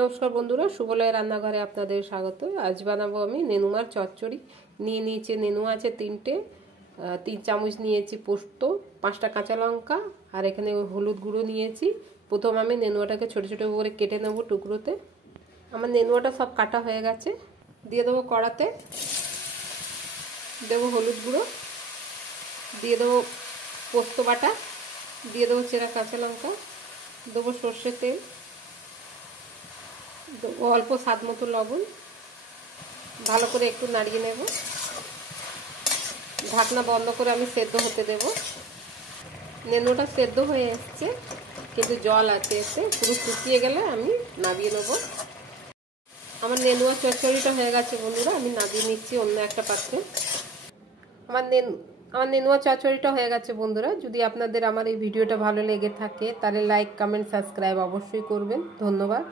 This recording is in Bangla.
নমস্কার বন্ধুরা, শুভলয় রান্নাঘরে আপনাদের স্বাগত। আজ বানাবো আমি নেনুমার চচ্চড়ি। নিয়ে নিয়েছি নেনু আছে 3টে, 3 চামচ নিয়েছি পোস্ত, 5টা কাঁচা লঙ্কা আর এখানে হলুদ গুঁড়ো নিয়েছি। প্রথম আমি নেনুয়াটাকে ছোট ছোট করে কেটে নেব টুকরোতে। আমার নেনুয়াটা সব কাটা হয়ে গেছে। দিয়ে দেবো কড়াতে, দেবো হলুদ গুঁড়ো, দিয়ে দেবো পোস্ত বাটা, দিয়ে দেবো চেরা কাঁচা লঙ্কা, দেবো সর্ষের তেল, অল্প স্বাদ মতো লবণ, ভালো করে একটু নাড়িয়ে নেব। ঢাকনা বন্ধ করে আমি সেদ্ধ হতে দেব। নেনুটা সেদ্ধ হয়ে এসছে, কিন্তু জল আছে এতে, পুরো শুকিয়ে গেলে আমি নামিয়ে নেব। আমার নেনুয়া চচ্চড়িটা হয়ে গেছে বন্ধুরা, আমি নামিয়ে নিচ্ছি অন্য একটা পাত্রে। আমার নেনুয়া চচ্চড়িটা হয়ে গেছে বন্ধুরা। যদি আপনাদের আমার এই ভিডিওটা ভালো লেগে থাকে তাহলে লাইক, কমেন্ট, সাবস্ক্রাইব অবশ্যই করবেন। ধন্যবাদ।